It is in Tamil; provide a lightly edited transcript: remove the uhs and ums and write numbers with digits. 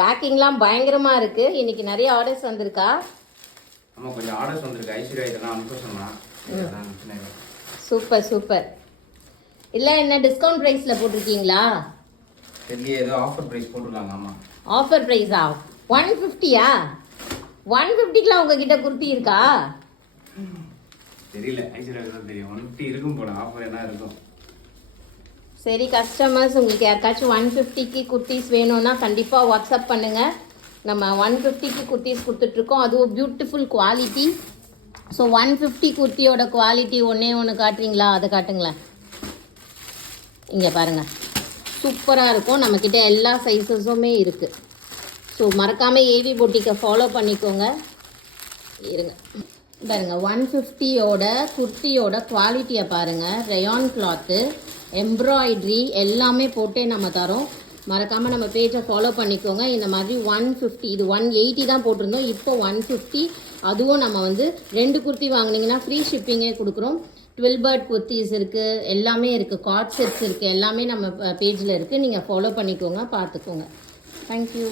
பேக்கிங்லாம் பயங்கரமாக இருக்குது. இன்னைக்கு நிறைய ஆர்டர்ஸ் வந்திருக்கா? ஆமாம், கொஞ்சம் ஆர்டர்ஸ் வந்திருக்கு. ஐஸ்வர்யா இதெல்லாம் அனுப்ப சொன்னா. Super super. இல்லை என்ன டிஸ்கவுண்ட் ப்ரைஸில் போட்டிருக்கீங்களா? தெரியல, ஏதோ ஆஃபர் ப்ரைஸ் போட்டிருக்காங்க. ஆமாம், ஆஃபர் ப்ரைஸா? 150யா? 150க்குலாம் உங்ககிட்ட குர்த்தி இருக்கா? தெரியல, ஐஸ்வர்யாவுக்கு தான் தெரியும். 150 இருக்கும் போல, ஆஃபர் என்ன இருக்கும். சரி, கஸ்டமர்ஸ் உங்களுக்கு யாருக்காச்சும் 150க்கு குர்த்திஸ் வேணும்னா கண்டிப்பாக வாட்ஸ்அப் பண்ணுங்கள். நம்ம 150க்கு குர்த்திஸ் கொடுத்துட்ருக்கோம், அதுவும் பியூட்டிஃபுல் குவாலிட்டி. ஸோ 150 குர்த்தியோட குவாலிட்டி ஒன்று காட்டுறீங்களா? அதை காட்டுங்களேன். இங்கே பாருங்கள், சூப்பராக இருக்கும். நம்மக்கிட்ட எல்லா சைஸஸுமே இருக்குது. ஸோ மறக்காமல் ஏவி பொட்டிக்கை ஃபாலோ பண்ணிக்கோங்க. இருங்க பாருங்கள், 150யோட குர்த்தியோட குவாலிட்டியை பாருங்கள். ரயான் கிளாத்து, எம்ப்ராய்ட்ரி எல்லாமே போட்டே நம்ம தரோம். மறக்காமல் நம்ம பேஜை ஃபாலோ பண்ணிக்கோங்க. இந்த மாதிரி 150, இது 180 தான் போட்டிருந்தோம், இப்போ 150. அதுவும் நம்ம வந்து 2 குர்த்தி வாங்கினீங்கன்னா ஃப்ரீ ஷிப்பிங்கே கொடுக்குறோம். 12 பேர்ட் குர்த்திஸ் இருக்குது, எல்லாமே இருக்குது, கார்ட் செட்ஸ் இருக்குது, எல்லாமே நம்ம பேஜில் இருக்குது. நீங்கள் ஃபாலோ பண்ணிக்கோங்க, பார்த்துக்கோங்க. தேங்க்யூ.